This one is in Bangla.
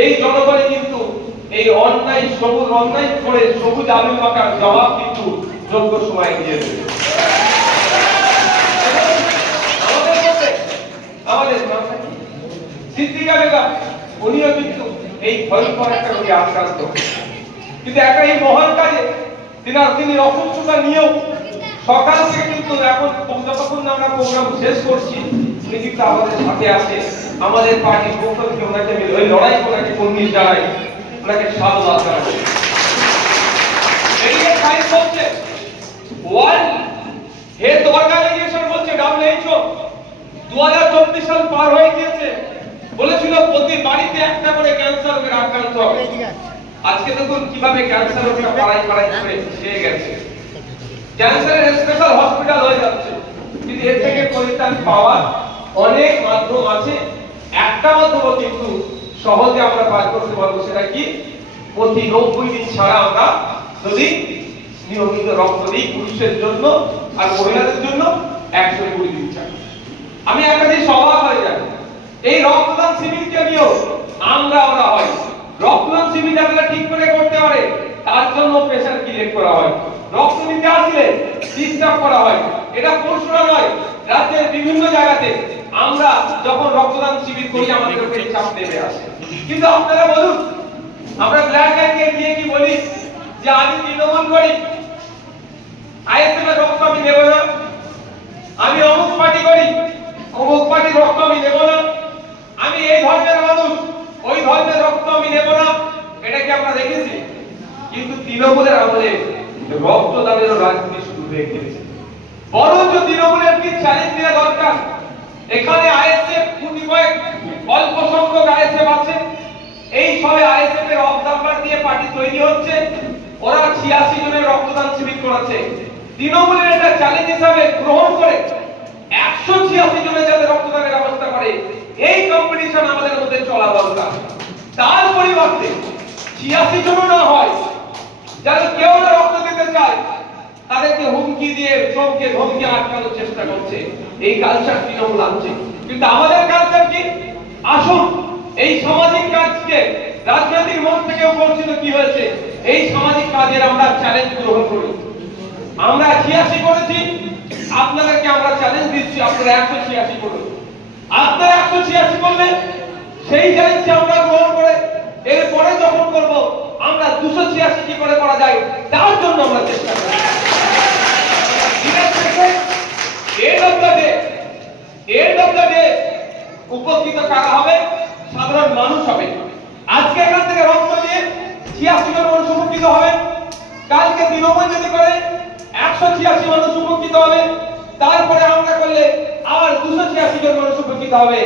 এই জনগণে কিন্তু এই অন্যায় সবুজ অন্যায় করে সবুজ আলু মাখার জবাব কিন্তু যোগ্য সময় দিয়ে দেবে। আমাদের সিদ্দিকা বেগম উনিও কিন্তু এই ভয়ঙ্কর একটা রোগে আক্রান্ত, কিন্তু একটা এই মহান কাজে তিনি অসুস্থতা নিয়েও সকাল থেকে কিন্তু এখন যতক্ষণ আমরা প্রোগ্রাম শেষ করছি উনি কিন্তু আমাদের সাথে আছে। আমাদের পার্টির পক্ষ থেকে ওনাকে আমি ওই লড়াই ওনাকে কর্মী জানাই, ওনাকে সাধুবাদ জানাই। এদিকে সায়েন্স বলছে, ওয়ার্ল্ড হেলথ অর্গানাইজেশন বলছে, WHO 2024 সাল পার হয়ে গিয়েছে, বলেছিল প্রতি বাড়িতে একটা করে ক্যান্সার রোগের আক্রান্ত হবে। আজকে দেখুন কিভাবে ক্যান্সার রোগটা পাড়ায় পাড়ায় করে ছেয়ে গেছে, ক্যান্সারের স্পেশাল হসপিটাল হয়ে যাচ্ছে। কিন্তু এর থেকে পরিত্রাণ পাওয়ার অনেক মাধ্যম আছে, একটা মাধ্যম কিন্তু সহজে আমরা কাজ করতে পারবো, সেটা কি প্রতি 90 দিন ছাড়া আমরা যদি নিয়মিত রক্ত দিই, পুরুষের জন্য আর মহিলাদের জন্য 120 দিন ছাড়া। আমি একটা জিনিস অবাক হয়ে যাই, এই রক্তদান শিবিরকে নিয়েও আমরা হয় রক্তদান শিবির যারা ঠিক করে করতে পারে তার জন্য প্রেসার ক্রিয়েট করা হয়, রক্ত নিতে আসলে ডিস্টার্ব করা হয়। এটা পরশুরা নয়, রাজ্যের বিভিন্ন জায়গাতে আমরা যখন রক্তদান শিবির করি আমাদের উপরে চাপ নেমে আসে। কিন্তু আপনারা বলুন, আমরা ব্লাড ব্যাংকে গিয়ে কি বলি যে আমি তৃণমূল করি, আইএসএফ এর রক্ত আমি নেব না, আমি অমুক পার্টি করি, অমুক পার্টির রক্ত আমি নেব না, আমি এই ধর্মের মানুষ, ওই ধর্মের রক্ত আমি নেব না, এটা কি আমরা দেখেছি? কিন্তু তৃণমূলের আমলে রক্তদানের রাজনীতি শুরু হয়ে গেছে। বরঞ্চ তৃণমূলের কি চ্যালেঞ্জ দেওয়া দরকার, এখানে আইএসএফ কয়েক অল্প সংখ্যক আইএসএফ আছে, এই সবে আইএসএফ এর অবজারভার দিয়ে পার্টি তৈরি হচ্ছে, ওরা 86 জনের রক্তদান শিবির করেছে। তৃণমূলের এটা চ্যালেঞ্জ হিসাবে গ্রহণ করে 186 জনের যাতে রক্তদানের ব্যবস্থা করে, এই কম্পিটিশন আমাদের মধ্যে চলা দরকার। তার পরিবর্তে 86 জন না হয়, যারা কেউ না রক্ত দিতে চায় তাদেরকে হুমকি দিয়ে চোখকে ধমকি আটকানোর চেষ্টা করছে, এই কালচার তৃণমূল আনছে। কিন্তু আমাদের কালচার কি? আসুন এই সামাজিক কাজকে রাজনৈতিক মন থেকেও পরিচিত কি হয়েছে, এই সামাজিক কাজের আমরা চ্যালেঞ্জ গ্রহণ করি। আমরা 86 করেছি, আপনাদেরকে আমরা চ্যালেঞ্জ দিচ্ছি, আপনারা 186 করুন। আপনারা 186 করলে সেই চ্যালেঞ্জকে আমরা গ্রহণ করে এরপরে যখন করব আমরা 286 কি করে করা যায় তার জন্য আমরা চেষ্টা করব। এন্ড অফ দ্য ডে উপকৃত কারা হবে? সাধারণ মানুষ হবে। আজকে এখান থেকে রক্ত দিয়ে 86 জন মানুষ উপকৃত হবে, কালকে তৃণমূল যদি করে 186 মানুষ উপকৃত হবে, তারপরে আমরা করলে আবার 286 জন মানুষ উপকৃত হবে।